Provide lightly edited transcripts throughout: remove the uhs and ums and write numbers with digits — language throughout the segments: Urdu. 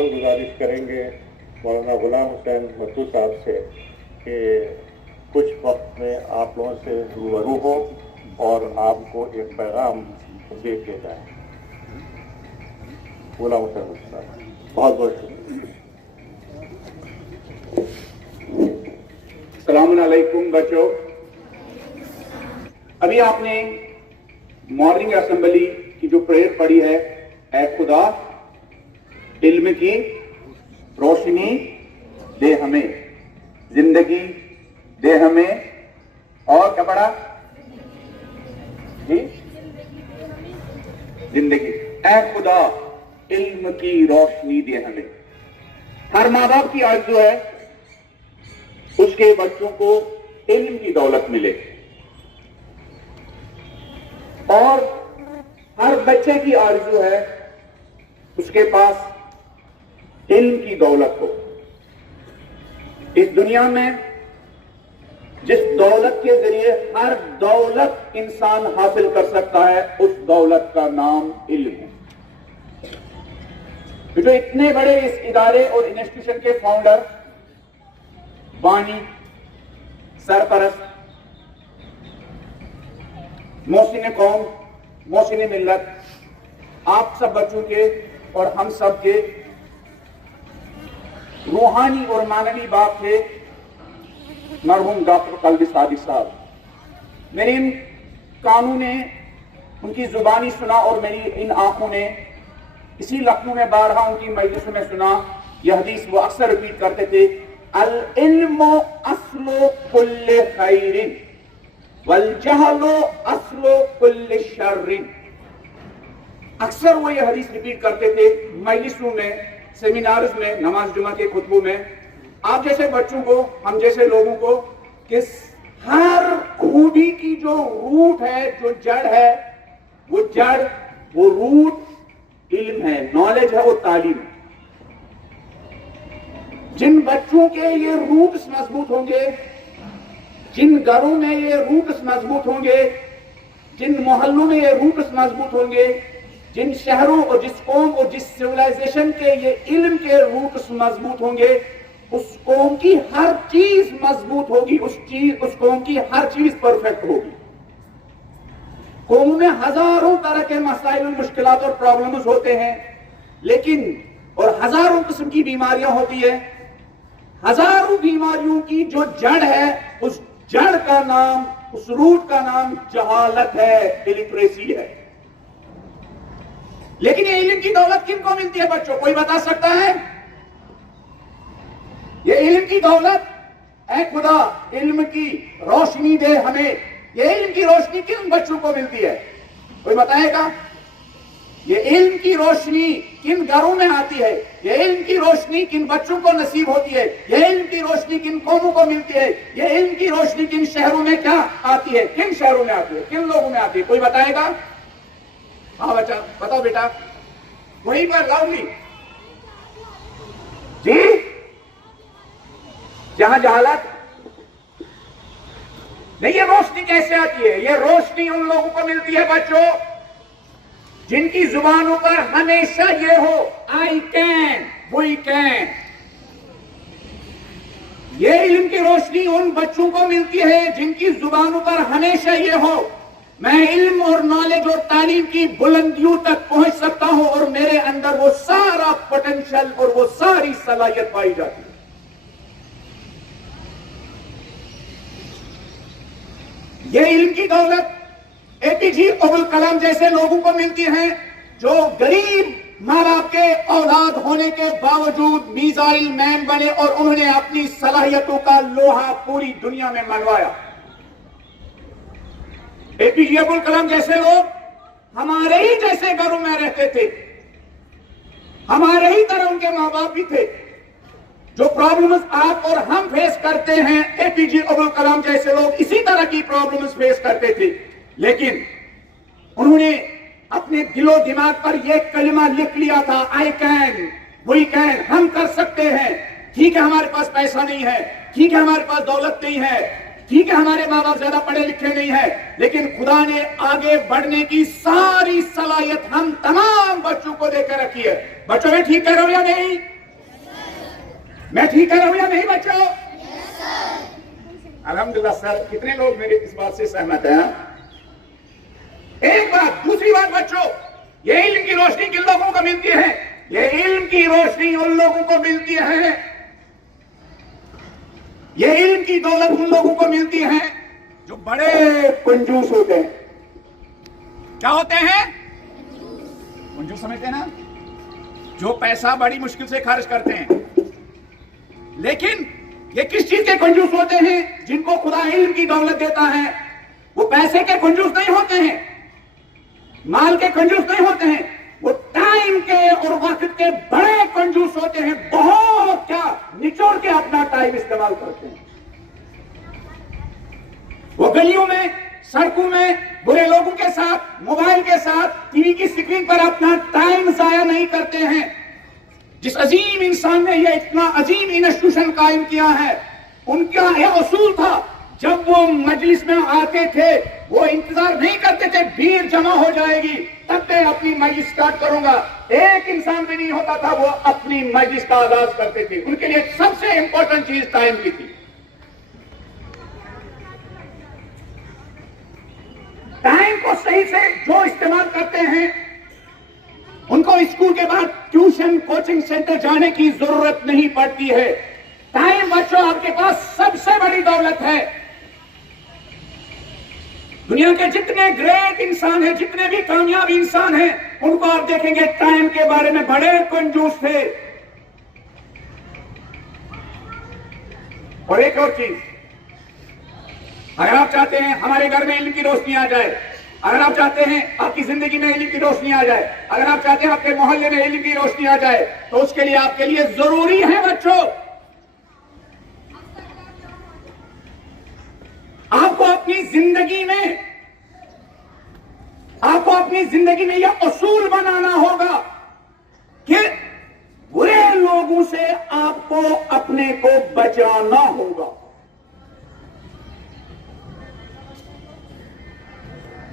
ہم گزارش کریں گے مولانا غلام حسین متو صاحب سے کہ کچھ وقت میں آپ لوگوں سے روبرو ہوں اور آپ کو ایک پیغام دے کے جائیں. غلام حسین متو صاحب بہت بہت شکریہ. السلام علیکم بچوں. ابھی آپ نے مارننگ اسمبلی کی جو پریئر پڑھی ہے، اے خدا علم کی روشنی دے ہمیں، زندگی دے ہمیں، اور کیا پڑھا جی؟ زندگی. اے خدا علم کی روشنی دے ہمیں. ہر ماں باپ کی آرزو ہے اس کے بچوں کو علم کی دولت ملے، اور ہر بچے کی آرزو ہے اس کے پاس علم کی دولت ہو. اس دنیا میں جس دولت کے ذریعے ہر دولت انسان حاصل کر سکتا ہے، اس دولت کا نام علم ہے. جو اتنے بڑے اس ادارے اور انسٹیٹیوشن کے فاؤنڈر، بانی، سرپرست، محسن قوم، محسن ملت، آپ سب بچوں کے اور ہم سب کے روحانی اور معنوی باپ تھے مرحوم ڈاکٹر قلبی صادق صاحب. میری ان کانوں نے ان کی زبانی سنا اور میری ان آنکھوں نے اسی لکھنؤ میں بارہا ان کی مجلسوں میں سنا. یہ حدیث وہ اکثر ریپیٹ کرتے تھے، العلم اصل کل خیر والجہل اصل کل شر. اکثر وہ یہ حدیث ریپیٹ کرتے تھے مجلسوں میں، سیمینارز میں، نماز جمعہ کے خطبوں میں. آپ جیسے بچوں کو، ہم جیسے لوگوں کو، کہ ہر خوبی کی جو روٹ ہے، جو جڑ ہے، وہ جڑ، وہ روٹ علم ہے، نالج ہے، وہ تعلیم ہے. جن بچوں کے یہ روٹس مضبوط ہوں گے، جن گھروں میں یہ روٹس مضبوط ہوں گے، جن محلوں میں یہ روٹس مضبوط ہوں گے، جن شہروں اور جس قوم اور جس سیولائزیشن کے یہ علم کے روٹس مضبوط ہوں گے، اس قوم کی ہر چیز مضبوط ہوگی، اس قوم کی ہر چیز پرفیکٹ ہوگی. قوموں میں ہزاروں طرح کے مسائل، مشکلات اور پرابلمز ہوتے ہیں، لیکن اور ہزاروں قسم کی بیماریاں ہوتی ہیں. ہزاروں بیماریوں کی جو جڑ ہے، اس جڑ کا نام، اس روٹ کا نام جہالت ہے، الٹریسی ہے. لیکن یہ علم کی دولت کن کو ملتی ہے بچوں؟ کوئی بتا سکتا ہے؟ یہ علم کی دولت، اے خدا علم کی روشنی دے ہمیں، یہ علم کی روشنی کن بچوں کو ملتی ہے؟ کوئی بتائے گا؟ یہ علم کی روشنی کن گھروں میں آتی ہے؟ یہ علم کی روشنی کن بچوں کو نصیب ہوتی ہے؟ یہ علم کی روشنی کن قوموں کو ملتی ہے؟ یہ علم کی روشنی کن شہروں میں کیا آتی ہے؟ کن شہروں میں آتی ہے؟ کن لوگوں میں آتی ہے؟ کوئی بتائے گا؟ ہاں بچہ بتاؤ بیٹا، وہیں پر لاؤڈلی. جی، جہاں جہالت نہیں. یہ روشنی کیسے آتی ہے؟ یہ روشنی ان لوگوں کو ملتی ہے بچوں جن کی زبانوں پر ہمیشہ یہ ہو، آئی کین، وی کین. یہ علم کی روشنی ان بچوں کو ملتی ہے جن کی زبانوں پر ہمیشہ یہ ہو، میں علم اور نالج اور تعلیم کی بلندیوں تک پہنچ سکتا ہوں، اور میرے اندر وہ سارا پوٹینشل اور وہ ساری صلاحیت پائی جاتی ہے. یہ علم کی دولت اے پی جے عبد الکلام جیسے لوگوں کو ملتی ہے جو غریب ماں باپ کے اولاد ہونے کے باوجود میزائل مین بنے اور انہوں نے اپنی صلاحیتوں کا لوہا پوری دنیا میں منوایا. اے پی جے عبد الکلام جیسے لوگ ہمارے ہی جیسے گھروں میں رہتے تھے، ہمارے ہی طرح ان کے ماں باپ بھی تھے. جو پرابلمز آپ اور ہم فیس کرتے ہیں، اے پی جے عبد الکلام جیسے لوگ اسی طرح کی پرابلمز فیس کرتے تھے. لیکن انہوں نے اپنے دل و دماغ پر یہ کلمہ لکھ لیا تھا، آئی کین، وی کین، ہم کر سکتے ہیں. ٹھیک ہے ہمارے پاس پیسہ نہیں ہے، ٹھیک ہے ہمارے پاس دولت نہیں ہے، ٹھیک ہے ہمارے ماں باپ زیادہ پڑھے لکھے نہیں ہیں، لیکن خدا نے آگے بڑھنے کی ساری صلاحیت ہم تمام بچوں کو دے کر رکھی ہے۔ بچوں میں ٹھیک کر رہا ہوں یا نہیں؟ میں ٹھیک کر رہا ہوں یا نہیں بچوں؟ الحمدللہ سر، کتنے لوگ میرے اس بات سے سہمت ہیں؟ ایک بات، دوسری بات بچوں، یہ علم کی روشنی کن لوگوں کو ملتی ہے؟ یہ علم کی روشنی ان لوگوں کو ملتی ہے، یہ علم کی دولت ان لوگوں کو ملتی ہے جو بڑے کنجوس ہوتے ہیں۔ کیا ہوتے ہیں؟ کنجوس سمجھتے ہیں نا؟ جو پیسہ بڑی مشکل سے خرچ کرتے ہیں۔ لیکن یہ کس چیز کے کنجوس ہوتے ہیں؟ جن کو خدا علم کی دولت دیتا ہے۔ وہ پیسے کے کنجوس نہیں ہوتے ہیں، مال کے کنجوس نہیں ہوتے ہیں، وہ ٹائم کے اور وقت کے بڑے کنجوس ہوتے ہیں۔ بہت کیا نچوڑ کے اپنا ٹائم استعمال کرتے ہیں۔ وہ گلیوں میں، سڑکوں میں برے لوگوں کے ساتھ، موبائل کے ساتھ، ٹی وی کی اسکرین پر اپنا ٹائم ضائع نہیں کرتے ہیں۔ جس عظیم انسان نے یہ اتنا عظیم انسٹیٹیوشن قائم کیا ہے، ان کا یہ اصول تھا، جب وہ مجلس میں آتے تھے وہ انتظار نہیں کرتے تھے بھیڑ جمع ہو جائے گی تب میں اپنی مجلس سٹارٹ کروں گا۔ ایک انسان بھی نہیں ہوتا تھا، وہ اپنی مجلس کا آغاز کرتے تھے۔ ان کے لیے سب سے امپورٹنٹ چیز ٹائم کی تھی۔ ٹائم کو صحیح سے جو استعمال کرتے ہیں ان کو اسکول کے بعد ٹیوشن کوچنگ سینٹر جانے کی ضرورت نہیں پڑتی ہے۔ ٹائم بچوں آپ کے پاس سب سے بڑی دولت ہے۔ دنیا کے جتنے گریٹ انسان ہیں، جتنے بھی کامیاب انسان ہیں، ان کو آپ دیکھیں گے ٹائم کے بارے میں بڑے کنجوس تھے۔ اور ایک اور چیز، اگر آپ چاہتے ہیں ہمارے گھر میں علم کی روشنی آ جائے، اگر آپ چاہتے ہیں آپ کی زندگی میں علم کی روشنی آ جائے، اگر آپ چاہتے ہیں آپ کے محلے میں علم کی روشنی آ جائے، تو اس کے لیے آپ کے لیے ضروری ہے بچوں، آپ کو اپنی زندگی میں یہ اصول بنانا ہوگا کہ برے لوگوں سے آپ کو اپنے کو بچانا ہوگا،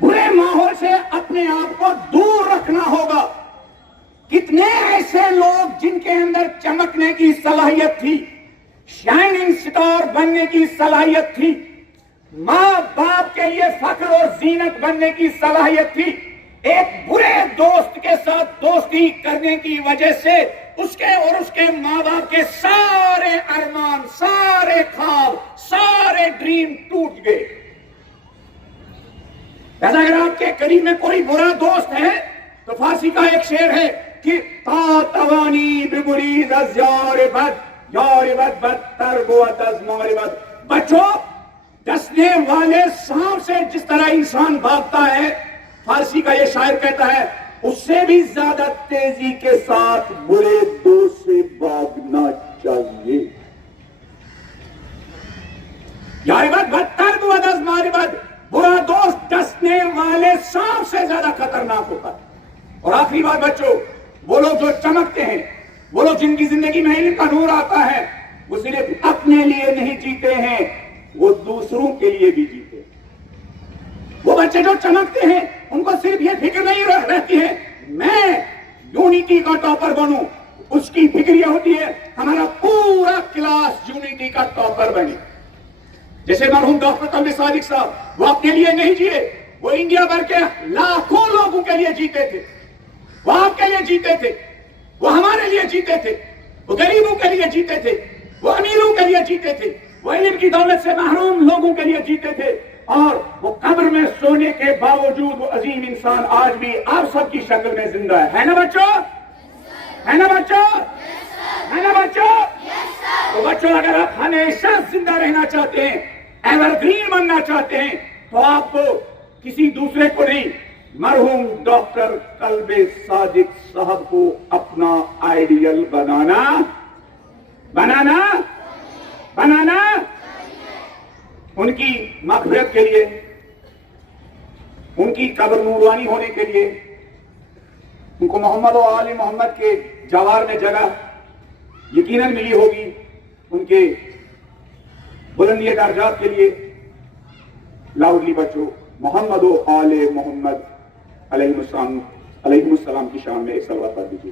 برے ماحول سے اپنے آپ کو دور رکھنا ہوگا۔ کتنے ایسے لوگ جن کے اندر چمکنے کی صلاحیت تھی، شائننگ سٹار بننے کی صلاحیت تھی، ماں باپ کے لیے فخر اور زینت بننے کی صلاحیت تھی، ایک برے دوست کے ساتھ دوستی کرنے کی وجہ سے اس کے اور اس کے ماں باپ کے سارے ارمان، سارے خواب، سارے ڈریم ٹوٹ گئے۔ اگر آپ کے قریب میں کوئی برا دوست ہے تو فارسی کا ایک شعر ہے کہ تا توانی بگریز از یار بد، یار بد بدتر بود از مار بد۔ بچوں، ڈسنے والے سانپ سے جس طرح انسان بھاگتا ہے، فارسی کا یہ شاعر کہتا ہے، اس سے بھی زیادہ تیزی کے ساتھ برے دوست سے بھاگنا چاہیے۔ یار بد بدتر بود از مار بد، برا دوست ڈسنے والے سانپ سے زیادہ خطرناک ہوتا ہے۔ اور آخری بات بچوں، وہ لوگ جو چمکتے ہیں، وہ لوگ جن کی زندگی میں علم کا نور آتا ہے، وہ صرف اپنے لیے نہیں جیتے ہیں، وہ دوسروں کے لیے بھی جیتے ہیں۔ وہ بچے جو چمکتے ہیں ان کو صرف یہ فکر نہیں رہتی ہے میں یونیٹی کا ٹاپر بنوں، اس کی فکر یہ ہوتی ہے ہمارا پورا کلاس یونیٹی کا ٹاپر بنے۔ جیسے مرحوم ڈاکٹر قلبی صادق صاحب، وہ اپنے لیے نہیں جیے، وہ انڈیا بھر کے لاکھوں لوگوں کے لیے جیتے تھے، وہ آپ کے لیے جیتے تھے، وہ ہمارے لیے جیتے تھے، وہ غریبوں کے لیے جیتے تھے، وہ امیروں کے لیے جیتے تھے، وہ علم کی دولت سے محروم لوگوں کے لیے جیتے تھے، اور وہ قبر میں سونے کے باوجود وہ عظیم انسان آج بھی آپ سب کی شکل میں زندہ ہے نا بچوں؟ ہے نا بچوں؟ ہے نا بچوں؟ تو بچوں، اگر آپ ہمیشہ زندہ رہنا چاہتے ہیں، ایور گرین بننا چاہتے ہیں، تو آپ کو کسی دوسرے کو نہیں، مرحوم ڈاکٹر قلبی صادق صاحب کو اپنا آئیڈیل بنانا ان کی مغفرت کے لیے، ان کی قبر نورانی ہونے کے لیے، ان کو محمد و آل محمد کے جوار میں جگہ یقیناً ملی ہوگی، ان کے بلندی درجات کے لیے لاؤڈلی بچوں محمد و آل محمد علیہ السلام کی شان میں ایک صلوات پڑھ دیجیے.